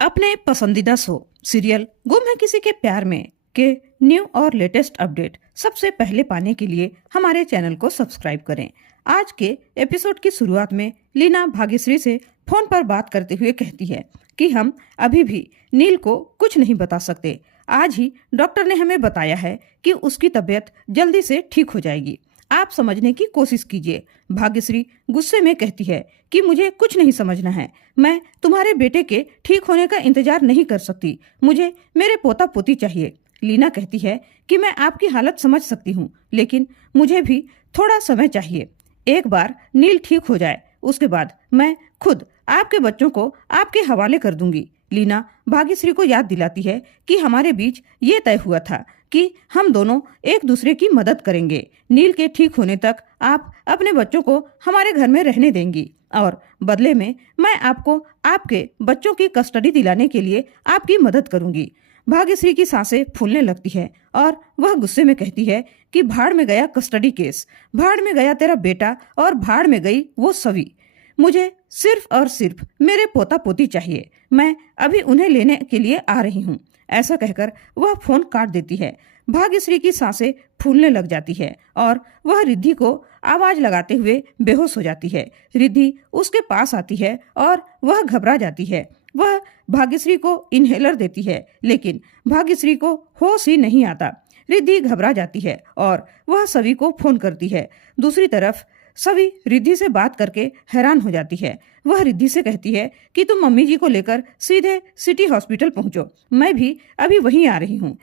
अपने पसंदीदा show serial गुम है किसी के प्यार में के न्यू और लेटेस्ट अपडेट सबसे पहले पाने के लिए हमारे चैनल को सब्सक्राइब करें। आज के एपिसोड की शुरुआत में लीना भाग्यश्री से फोन पर बात करते हुए कहती है कि हम अभी भी नील को कुछ नहीं बता सकते। आज ही डॉक्टर ने हमें बताया है कि उसकी तबीयत जल्दी से ठीक हो जाएगी, आप समझने की कोशिश कीजिए। भाग्यश्री गुस्से में कहती है कि मुझे कुछ नहीं समझना है, मैं तुम्हारे बेटे के ठीक होने का इंतजार नहीं कर सकती, मुझे मेरे पोता पोती चाहिए। लीना कहती है कि मैं आपकी हालत समझ सकती हूँ, लेकिन मुझे भी थोड़ा समय चाहिए। एक बार नील ठीक हो जाए उसके बाद मैं खुद आपके बच्चों को आपके हवाले कर दूंगी। लीना भाग्यश्री को याद दिलाती है कि हमारे बीच ये तय हुआ था कि हम दोनों एक दूसरे की मदद करेंगे। नील के ठीक होने तक आप अपने बच्चों को हमारे घर में रहने देंगी और बदले में मैं आपको आपके बच्चों की कस्टडी दिलाने के लिए आपकी मदद करूंगी। भाग्यश्री की सांसें फूलने लगती है और वह गुस्से में कहती है कि भाड़ में गया कस्टडी केस, भाड़ में गया तेरा बेटा और भाड़ में गई वो सभी। मुझे सिर्फ और सिर्फ मेरे पोता पोती चाहिए, मैं अभी उन्हें लेने के लिए आ रही हूँ। ऐसा कहकर वह फोन काट देती है। भाग्यश्री की सांसें फूलने लग जाती है और वह रिद्धि को आवाज लगाते हुए बेहोश हो जाती है। रिद्धि उसके पास आती है और वह घबरा जाती है। वह भाग्यश्री को इनहेलर देती है, लेकिन भाग्यश्री को होश ही नहीं आता। रिद्धि घबरा जाती है और वह सभी को फोन करती है। दूसरी तरफ सभी रिद्धि से बात करके हैरान हो जाती है। वह रिद्धि से कहती है कि तुम मम्मी जी को लेकर सीधे सिटी हॉस्पिटल पहुंचो, मैं भी अभी वहीं आ रही हूँ।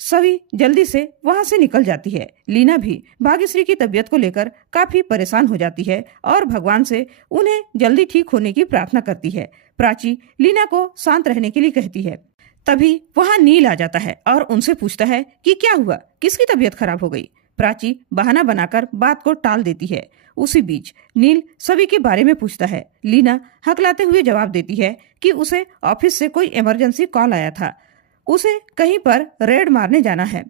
सभी जल्दी से वहां से निकल जाती है। लीना भी भाग्यश्री की तबीयत को लेकर काफी परेशान हो जाती है और भगवान से उन्हें जल्दी ठीक होने की प्रार्थना करती है। प्राची लीना को शांत रहने के लिए कहती है। तभी वहां नील आ जाता है और उनसे पूछता है कि क्या हुआ, किसकी तबीयत खराब हो गई। प्राची बहाना बनाकर बात को टाल देती है। उसी बीच नील सभी के बारे में पूछता है। लीना हकलाते हुए जवाब देती है कि उसे ऑफिस से कोई इमरजेंसी कॉल आया था, उसे कहीं पर रेड मारने जाना है,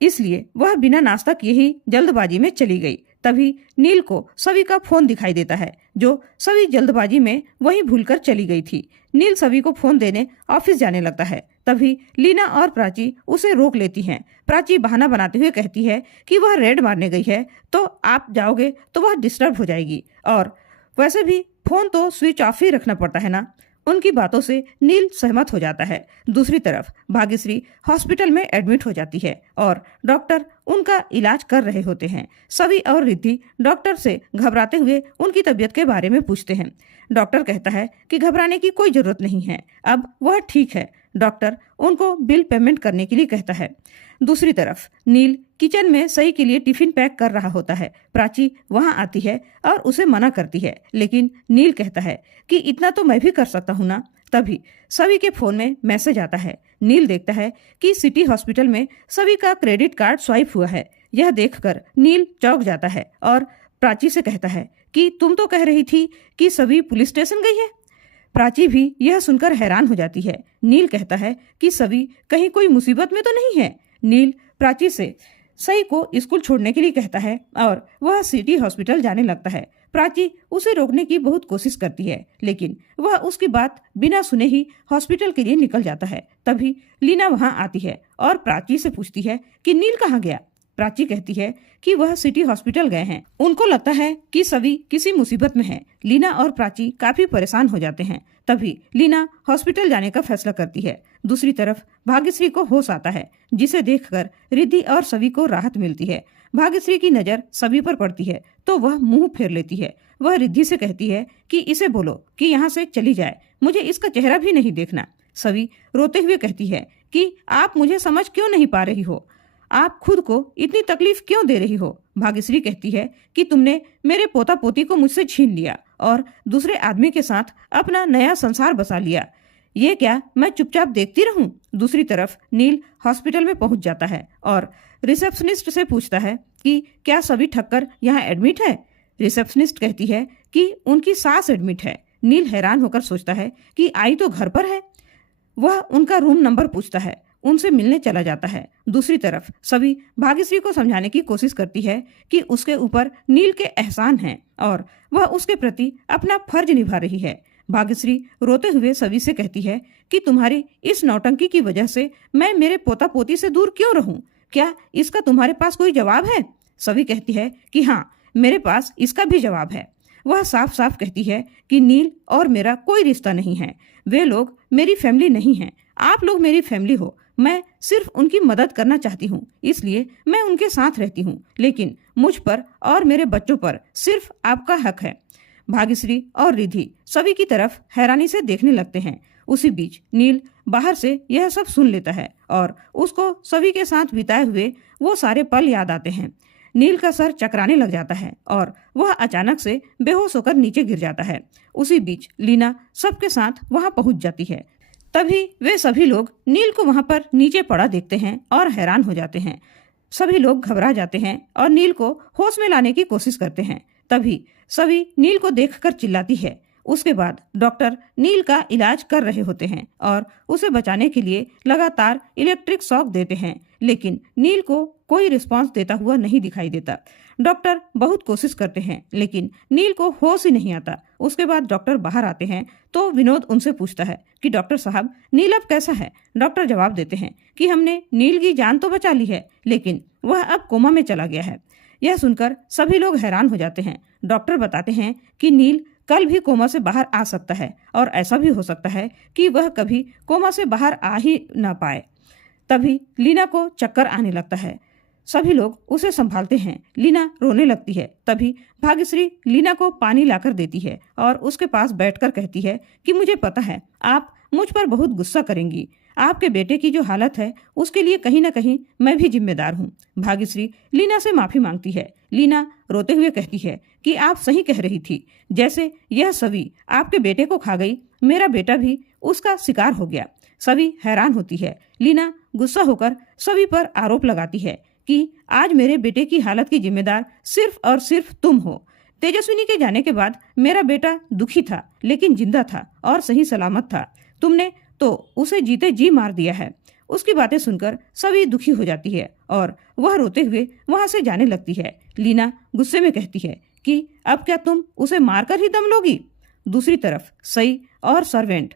इसलिए वह बिना नाश्ता किए ही जल्दबाजी में चली गई। तभी नील को सभी का फोन दिखाई देता है, जो सभी जल्दबाजी में वहीं भूलकर चली गई थी। नील सभी को फोन देने ऑफिस जाने लगता है। तभी लीना और प्राची उसे रोक लेती हैं। प्राची बहाना बनाते हुए कहती है कि वह रेड मारने गई है, तो आप जाओगे तो वह डिस्टर्ब हो जाएगी, और वैसे भी फोन तो स्विच ऑफ ही रखना पड़ता है ना। उनकी बातों से नील सहमत हो जाता है। दूसरी तरफ भाग्यश्री हॉस्पिटल में एडमिट हो जाती है और डॉक्टर उनका इलाज कर रहे होते हैं। सभी और रिद्धि डॉक्टर से घबराते हुए उनकी तबीयत के बारे में पूछते हैं। डॉक्टर कहता है कि घबराने की कोई जरूरत नहीं है, अब वह ठीक है। डॉक्टर उनको बिल पेमेंट करने के लिए कहता है। दूसरी तरफ नील किचन में सही के लिए टिफिन पैक कर रहा होता है। प्राची वहां आती है और उसे मना करती है, लेकिन नील कहता है कि इतना तो मैं भी कर सकता हूँ ना। तभी सभी के फोन में मैसेज आता है। नील देखता है कि सिटी हॉस्पिटल में सभी का क्रेडिट कार्ड स्वाइप हुआ है। यह देखकर नील चौंक जाता है और प्राची से कहता है कि तुम तो कह रही थी कि सभी पुलिस स्टेशन गई है। प्राची भी यह सुनकर हैरान हो जाती है। नील कहता है कि सभी कहीं कोई मुसीबत में तो नहीं है। नील प्राची से सई को स्कूल छोड़ने के लिए कहता है और वह सिटी हॉस्पिटल जाने लगता है। प्राची उसे रोकने की बहुत कोशिश करती है, लेकिन वह उसकी बात बिना सुने ही हॉस्पिटल के लिए निकल जाता है। तभी लीना वहां आती है और प्राची से पूछती है कि नील कहाँ गया। प्राची कहती है कि वह सिटी हॉस्पिटल गए हैं, उनको लगता है कि सभी किसी मुसीबत में है। लीना और प्राची काफी परेशान हो जाते हैं। तभी लीना हॉस्पिटल जाने का फैसला करती है। दूसरी तरफ भाग्यश्री को होश आता है, जिसे देखकर रिद्धि और सभी को राहत मिलती है। भाग्यश्री की नजर सभी पर पड़ती है तो वह मुंह फेर लेती है। वह रिद्धि से कहती है कि इसे बोलो कि यहाँ से चली जाए, मुझे इसका चेहरा भी नहीं देखना। सभी रोते हुए कहती है कि आप मुझे समझ क्यों नहीं पा रही हो, आप खुद को इतनी तकलीफ क्यों दे रही हो। भाग्यश्री कहती है कि तुमने मेरे पोता पोती को मुझसे छीन लिया और दूसरे आदमी के साथ अपना नया संसार बसा लिया, ये क्या मैं चुपचाप देखती रहूं। दूसरी तरफ नील हॉस्पिटल में पहुंच जाता है और रिसेप्शनिस्ट से पूछता है कि क्या सभी ठक्कर यहाँ एडमिट है। रिसेप्शनिस्ट कहती है कि उनकी सास एडमिट है। नील हैरान होकर सोचता है कि आई तो घर पर है। वह उनका रूम नंबर पूछता है, उनसे मिलने चला जाता है। दूसरी तरफ सभी भाग्यश्री को समझाने की कोशिश करती है कि उसके ऊपर नील के एहसान हैं और वह उसके प्रति अपना फर्ज निभा रही है। भाग्यश्री रोते हुए सभी से कहती है कि तुम्हारी इस नौटंकी की वजह से मैं मेरे पोता पोती से दूर क्यों रहूं? क्या इसका तुम्हारे पास कोई जवाब है? सभी कहती है कि हाँ, मेरे पास इसका भी जवाब है। वह साफ साफ कहती है कि नील और मेरा कोई रिश्ता नहीं है। वे लोग मेरी फैमिली नहीं हैं। आप लोग मेरी फैमिली हो। मैं सिर्फ उनकी मदद करना चाहती हूँ, इसलिए मैं उनके साथ रहती हूँ, लेकिन मुझ पर और मेरे बच्चों पर सिर्फ आपका हक है। भाग्यश्री और रिधि सभी की तरफ हैरानी से देखने लगते हैं। उसी बीच नील बाहर से यह सब सुन लेता है और उसको सभी के साथ बिताए हुए वो सारे पल याद आते हैं। नील का सर चकराने लग जाता है और वह अचानक से बेहोश होकर नीचे गिर जाता है। उसी बीच लीना सबके साथ वहां पहुंच जाती है। तभी वे सभी लोग नील को वहां पर नीचे पड़ा देखते हैं और हैरान हो जाते हैं। सभी लोग घबरा जाते हैं और नील को होश में लाने की कोशिश करते हैं। तभी सभी नील को देखकर चिल्लाती है। उसके बाद डॉक्टर नील का इलाज कर रहे होते हैं और उसे बचाने के लिए लगातार इलेक्ट्रिक शॉक देते हैं, लेकिन नील को कोई रिस्पांस देता हुआ नहीं दिखाई देता। डॉक्टर बहुत कोशिश करते हैं, लेकिन नील को होश ही नहीं आता। उसके बाद डॉक्टर बाहर आते हैं तो विनोद उनसे पूछता है कि डॉक्टर साहब, नील अब कैसा है? डॉक्टर जवाब देते हैं कि हमने नील की जान तो बचा ली है, लेकिन वह अब कोमा में चला गया है। यह सुनकर सभी लोग हैरान हो जाते हैं। डॉक्टर बताते हैं कि नील कल भी कोमा से बाहर आ सकता है और ऐसा भी हो सकता है कि वह कभी कोमा से बाहर आ ही ना पाए। तभी लीना को चक्कर आने लगता है। सभी लोग उसे संभालते हैं। लीना रोने लगती है। तभी भाग्यश्री लीना को पानी लाकर देती है और उसके पास बैठकर कहती है कि मुझे पता है आप मुझ पर बहुत गुस्सा करेंगी। आपके बेटे की जो हालत है उसके लिए कहीं ना कहीं मैं भी जिम्मेदार हूँ। भाग्यश्री लीना से माफी मांगती है। लीना रोते हुए कहती है कि आप सही कह रही थी। जैसे यह सभी आपके बेटे को खा गई, मेरा बेटा भी उसका शिकार हो गया। सभी हैरान होती है। लीना गुस्सा होकर सभी पर आरोप लगाती है कि आज मेरे बेटे की हालत की जिम्मेदार सिर्फ और सिर्फ तुम हो। तेजस्विनी के जाने के बाद मेरा बेटा दुखी था, लेकिन जिंदा था और सही सलामत था। तुमने तो उसे जीते जी मार दिया है। उसकी बातें सुनकर सभी दुखी हो जाती है और वह रोते हुए वहां से जाने लगती है। लीना गुस्से में कहती है कि अब क्या तुम उसे मारकर ही दम लोगी? दूसरी तरफ सई और सर्वेंट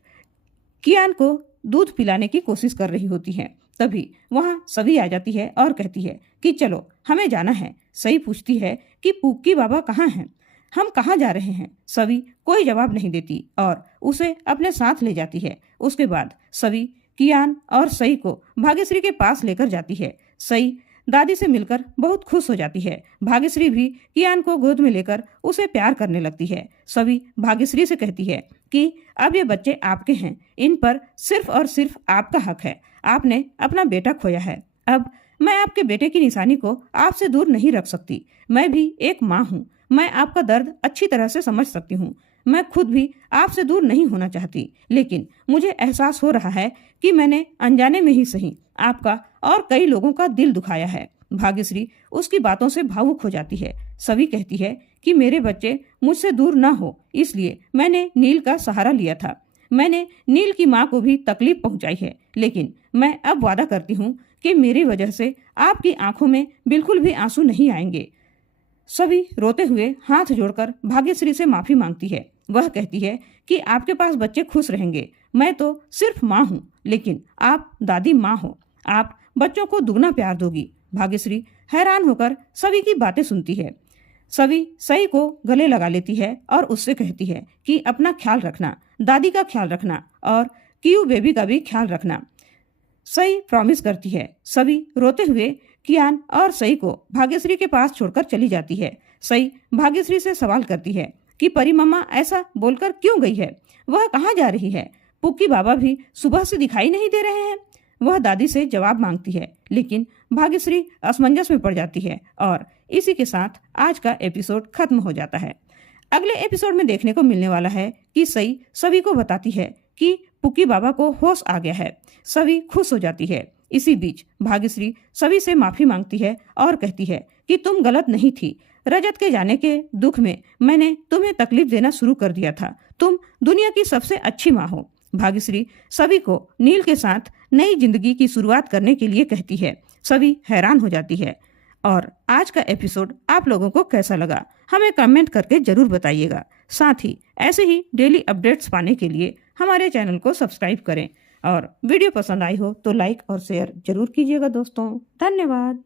कियान को दूध पिलाने की कोशिश कर रही होती है। तभी वहां सभी आ जाती है और कहती है कि चलो हमें जाना है। सई पूछती है कि पुक्की बाबा कहाँ हैं? हम कहाँ जा रहे हैं? सभी कोई जवाब नहीं देती और उसे अपने साथ ले जाती है। उसके बाद सभी कियान और सई को भाग्यश्री के पास लेकर जाती है। सई दादी से मिलकर बहुत खुश हो जाती है। भाग्यश्री भी कियान को गोद में लेकर उसे प्यार करने लगती है। सभी भाग्यश्री से कहती है कि अब ये बच्चे आपके हैं, इन पर सिर्फ और सिर्फ आपका हक है। आपने अपना बेटा खोया है। अब मैं आपके बेटे की निशानी को आपसे दूर नहीं रख सकती। मैं भी एक माँ हूँ। मैं आपका दर्द अच्छी तरह से समझ सकती हूँ। मैं खुद भी आपसे दूर नहीं होना चाहती, लेकिन मुझे एहसास हो रहा है कि मैंने अनजाने में ही सही आपका और कई लोगों का दिल दुखाया है। भाग्यश्री उसकी बातों से भावुक हो जाती है। सभी कहती है कि मेरे बच्चे मुझसे दूर ना हो, इसलिए मैंने नील का सहारा लिया था। मैंने नील की माँ को भी तकलीफ पहुंचाई है, लेकिन मैं अब वादा करती हूँ कि मेरी वजह से आपकी आंखों में बिल्कुल भी आंसू नहीं आएंगे। सभी रोते हुए हाथ जोड़कर भाग्यश्री से माफी मांगती है। वह कहती है कि आपके पास बच्चे खुश रहेंगे। मैं तो सिर्फ माँ हूँ, लेकिन आप दादी माँ हो। आप बच्चों को दुगना प्यार दोगी। भाग्यश्री हैरान होकर सभी की बातें सुनती है। सभी सई को गले लगा लेती है और उससे कहती है कि अपना ख्याल रखना, दादी का ख्याल रखना और क्यू बेबी का भी ख्याल रखना। सई प्रॉमिस करती है। सभी रोते हुए कियान और सई को भाग्यश्री के पास छोड़कर चली जाती है। सई भाग्यश्री से सवाल करती है कि परी मम्मा ऐसा बोलकर क्यों गई है? वह कहाँ जा रही है? पुक्की बाबा भी सुबह से दिखाई नहीं दे रहे हैं। वह दादी से जवाब मांगती है, लेकिन भाग्यश्री असमंजस में पड़ जाती है और इसी के साथ आज का एपिसोड खत्म हो जाता है। अगले एपिसोड में देखने को मिलने वाला है कि सई सभी को बताती है कि पुक्की बाबा को होश आ गया है। सभी खुश हो जाती है। इसी बीच भाग्यश्री सभी से माफी मांगती है और कहती है कि तुम गलत नहीं थी। रजत के जाने के दुख में मैंने तुम्हें तकलीफ देना शुरू कर दिया था। तुम दुनिया की सबसे अच्छी माँ हो। भाग्यश्री सभी को नील के साथ नई जिंदगी की शुरुआत करने के लिए कहती है। सभी हैरान हो जाती है। और आज का एपिसोड आप लोगों को कैसा लगा हमें कमेंट करके जरूर बताइएगा। साथ ही ऐसे ही डेली अपडेट्स पाने के लिए हमारे चैनल को सब्सक्राइब करें और वीडियो पसंद आई हो तो लाइक और शेयर जरूर कीजिएगा दोस्तों। धन्यवाद।